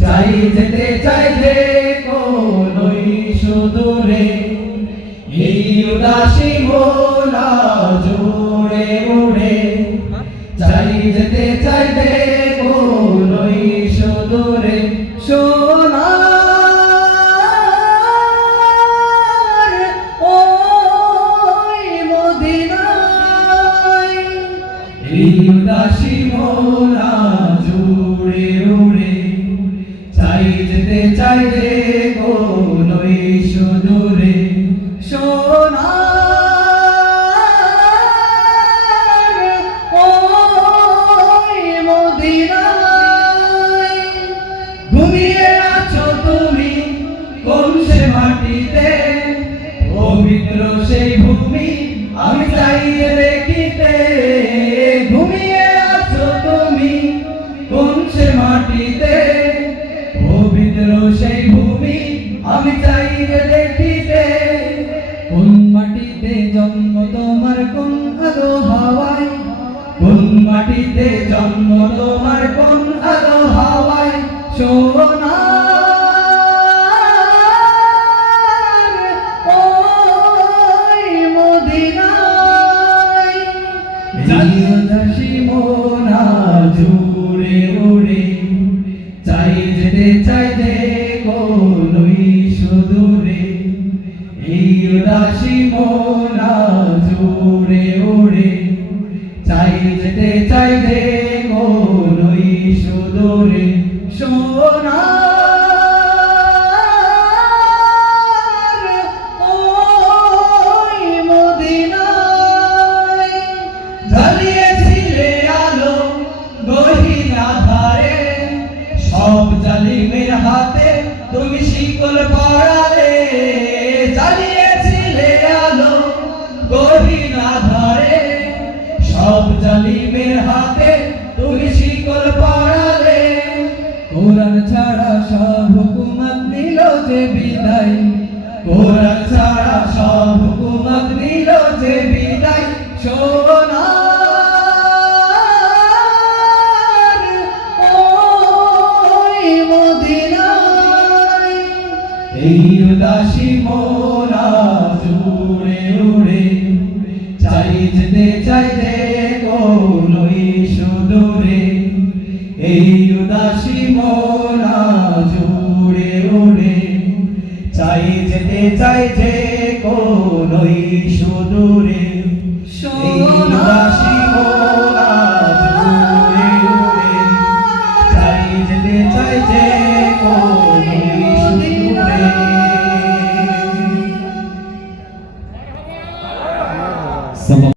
চাই যেতে চাই যে কোনই সুদূরে, এই উদাসী মোলা জোরে উড়ে। চাই যেতে চাই যে মাটিতে, পবিত্র সেই ভূমি আমি চাইয়ে দেখিতে। ঘুমিয়ে আছো তুমি কোন সে মাটিতে? পবিত্র সেই ভূমি আমি চাইয়ে দেখিতে। কোন মাটিতে জন্ম তোমার, কোন আলো হাওয়ায়? কোন মাটিতে জন্ম তোমার, কোন আলো হাওয়ায়? সোনার জানিও দাসী মোনা উড়ে চাই চাই যে কোনই সুদূরে। এই উদাসী মোনা জুড়ে গহীন আধারে, সব জালিমের হাতে তুমি শিকল পরালে। কোরআন ছাড়া সব হুকুমত নিল যে বিদায়। কোরআন ছাড়া সব হুকুমত নিল যে বিদায়। মদিনায়, এই উদাসী মোরা জুড়ে উড়ে। চাই চাইতে চাই যে কোনই সুদূরে, এই উদাসী মোরা জুড়ে উড়ে চাই যেতে চাই যে কোনই সুদূরে